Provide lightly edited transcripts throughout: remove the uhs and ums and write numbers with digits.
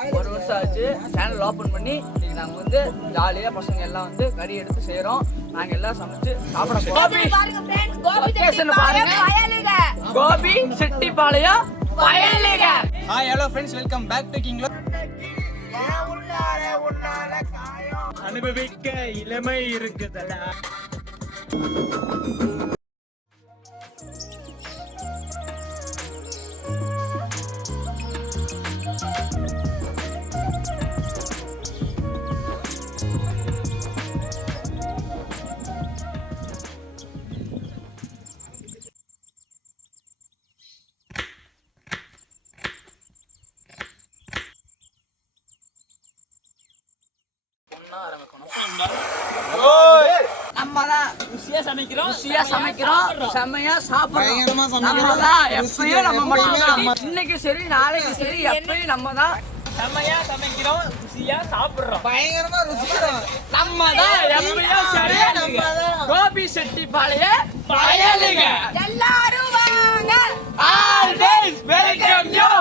1 வருஷம் ஆச்சு channel open பண்ணி. இன்னைக்கு நாங்கள் வந்து ஜாலியாக பசங்க எல்லாம் வந்து கறி எடுத்து செய்கிறோம். நாங்கள் எல்லாம் சமைச்சு சாப்பிட போகிறோம். கோபி செட்டிப்பாளையம் வயலுக. Hi hello friends, welcome back to king. அனுபவிக்க இளமை இருக்குதடா. செம்மையா சாப்பிடுறோம். இன்னைக்கு சரி நாளைக்கு சரி எப்பயும் நம்ம தான் செம்மையா சமைக்கிறோம், ருசியா சாப்பிடுறோம், பயங்கரமா ருசிக்கிறோம். நம்ம தான் எப்பயும் சரி கோபி செட்டிப்பாளையம் வயலுக. எல்லாரும் வாங்க. Always welcome you.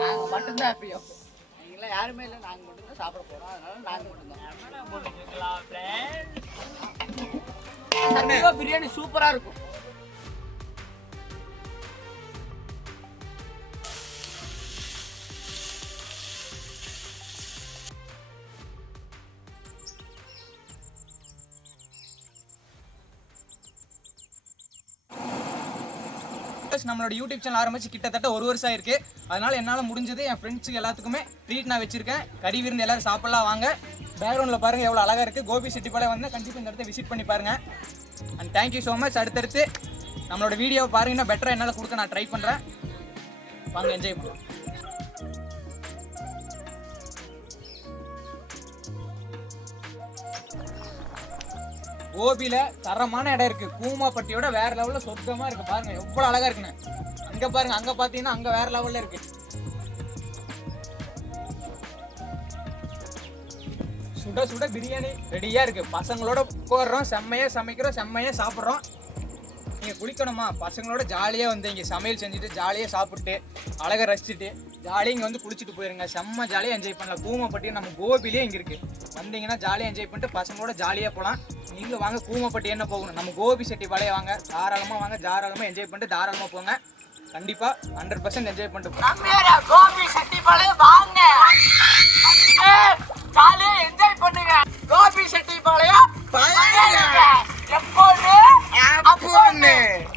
நாங்க மட்டும்தான் எப்பயும், நீங்களாம் யாருமே இல்லை. நாங்கள் மட்டும்தான் சாப்பிட போகிறோம். அதனால நாங்கள் மட்டும்தான். பிரியாணி சூப்பராக இருக்கும். நம்மளோட யூடியூப் சேனல் ஆரம்பிச்சு கிட்டத்தட்ட 1 வருஷம் ஆயிருக்கு. அதனால என்னால் முடிஞ்சது என் ஃப்ரெண்ட்ஸுக்கு எல்லாத்துக்குமே ட்ரீட் நான் வச்சிருக்கேன். கறி விருந்து எல்லாரும் சாப்பிடலாம் வாங்க. பேக்ரவுண்டில் பாருங்கள் எவ்வளோ அழகாக இருக்குது. கோபி செட்டிப்பாளையம் வந்து கண்டிப்பாக இந்த இடத்த விசிட் பண்ணி பாருங்கள். And thank you so much. அடுத்தடுத்து நம்மளோட வீடியோவை பாருங்கன்னா பெட்டராக என்னால் கொடுக்க நான் ட்ரை பண்ணுறேன். வாங்க என்ஜாய் பண்ணுவோம். கோபியில தரமான இடம் இருக்கு. கூமாப்பட்டியோட வேற லெவல்ல சொர்க்கமா இருக்கு. பாருங்க எவ்வளவு அழகா இருக்குன்னு. அங்க பாருங்க, அங்க பாத்தீங்கன்னா அங்க வேற லெவல்ல இருக்கு. சுட சுட பிரியாணி ரெடியா இருக்கு. பசங்களோட போடுறோம், செம்மையா சமைக்கிறோம், செம்மையா சாப்பிட்றோம். நீங்க குளிக்கணுமா, பசங்களோட ஜாலியா வந்து இங்க சமையல் செஞ்சுட்டு ஜாலியா சாப்பிட்டு அழகா ரசிச்சுட்டு ஜாலியாக இங்கே வந்து குளிச்சுட்டு போயிருங்க. செம்ம ஜாலியாக என்ஜாய் பண்ணலாம். கூமாப்பட்டி நம்ம கோபிலே இங்கே இருக்குது. வந்தீங்கன்னா ஜாலியாக என்ஜாய் பண்ணிட்டு பசங்களோட ஜாலியாக போகலாம். நீங்கள் வாங்க, கூமாப்பட்டி என்ன போகணும், நம்ம கோபி செட்டிப்பாளையம் வாங்க. தாராளமாக வாங்க, தாராளமாக என்ஜாய் பண்ணிட்டு தாராளமாக போங்க. கண்டிப்பாக 100% என்ஜாய் பண்ணிட்டு கோபி செட்டிப்பாளையம் வாங்க, ஜாலியாக என்ஜாய் பண்ணுங்க. கோபி செட்டிப்பாளையம் எப்போது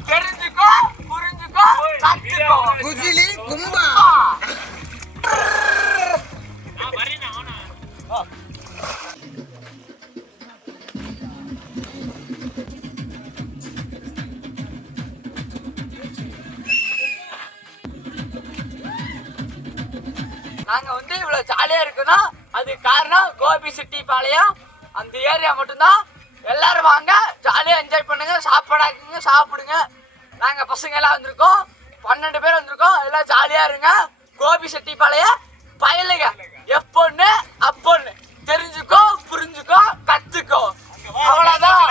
தெரிஞ்சுக்கோ, புரிஞ்சுக்கோ, கத்துக்கோ. குஜிலி கும்பா. நாங்க வந்து இவ்வளவு ஜாலியா இருக்குன்னா அது காரணம் கோபி செட்டிப்பாளையம் அந்த ஏரியா மட்டும்தான். எல்லாரும் வாங்க, ஜாலியா என்ஜாய் பண்ணுங்க, சாப்பாடாக்குங்க, சாப்பிடுங்க. நாங்க பசங்க எல்லாம் வந்திருக்கோம், 12 பேர் வந்திருக்கோம். எல்லாம் ஜாலியா இருங்க. கோபி செட்டிப்பாளையம் பயலுங்க. எப்பொண்ணு அப்பொண்ணு தெரிஞ்சுக்கோ, புரிஞ்சுக்கோ, கத்துக்கோ. அவ்வளவுதான்.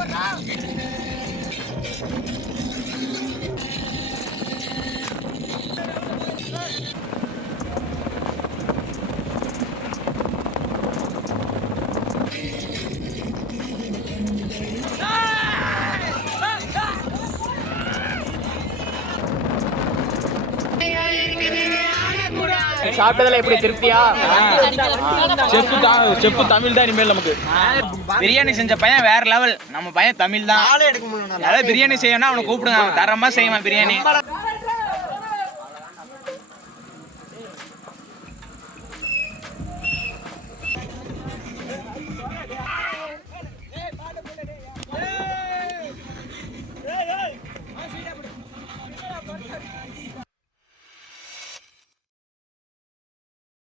போடுறா. சாப்பிட்டதுல எப்படி திருப்தியா? செப்பு தமிழ் தான் இனிமேல் நமக்கு. பிரியாணி செஞ்ச பையன் வேற லெவல். நம்ம பையன் தமிழ் தான். யாராவது பிரியாணி செய்யணும்னா அவனை கூப்பிடுங்க, அவன் தரமா செய்வான் பிரியாணி.